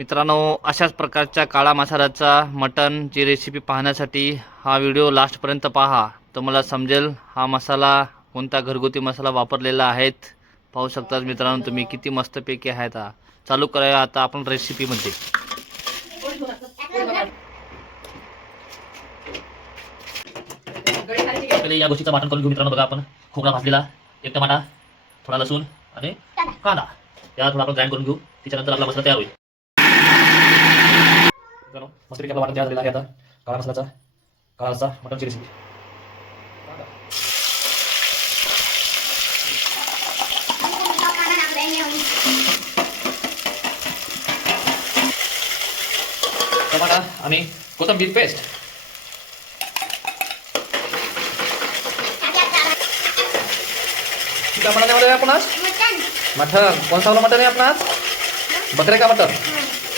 मित्रांनो अशाच प्रकारच्या काळा मसाल्याचा मटनची रेसिपी पाहण्यासाठी हा व्हिडिओ लास्टपर्यंत पहा. तुम्हाला समजेल हा मसाला कोणता घरगुती मसाला वापरलेला आहेत पाहू शकतात मित्रांनो तुम्ही किती मस्तपैकी आहेत हा. चालू करूया आता आपण रेसिपीमध्ये पहिले या गोष्टीचं वाटण करून घेऊ मित्रांनो बघा आपण. खोबरा भाजलेला एक टमाटा थोडा लसूण आणि कांदा. या थोडा आपण ग्राइंड करून घेऊ. त्याच्यानंतर आपला मसाला तयार होईल. मित्रांनो मस्तपैकी आपला वाटण तयार झालेला आहे आता. काळा मसाल्याचा काळा रस्सा मटनची रेसिपी टमाटा आणि कोथंबीर पेस्ट क्या बनाने वाले हैं आपण आज? मटन कौन सा वाला मटन आहे आपण आज? बकरे का मटन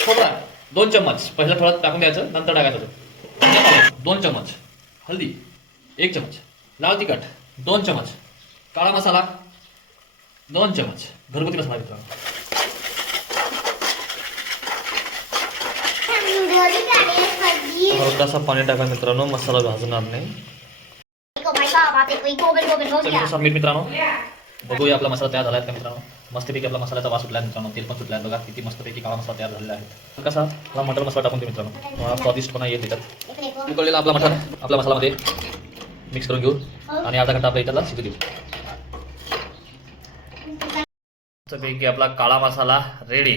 खोबरा. दोन चम्मच. पहिलं थोडं टाकून द्यायचं नंतर टाकायचं होतं. दोन चम्मच. हल्दी एक चम्मच. लाल तिखट दोन चम्मच. काळा मसाला दोन चम्मच. घरगुती मसाला मित्रांनो हलकासा पाणी टाका मित्रांनो मसाला भाजणार नाही. मीठ मित्रांनो. बघूया आपला मसाला तयार झाला आहे का मित्रांनो? मस्तपैकी आपला मसाल्याचा वास सुटला आहे मित्रांनो तेल पण सुटला आहे बघा किती मस्तपैकी काळा मसाला तयार झालेला आहे. कसा? आपला मटर मसाला टाकून दे मित्रांनो. थोडा स्वादिष्टपणा येईल त्याच्यात उकळलेला आपला मटर आपल्या मसालामध्ये मिक्स करून घेऊ. आणि अर्धा घंटा आपल्या इथला शिजू देऊ. मस्तपैकी आपला काळा मसाला रेडी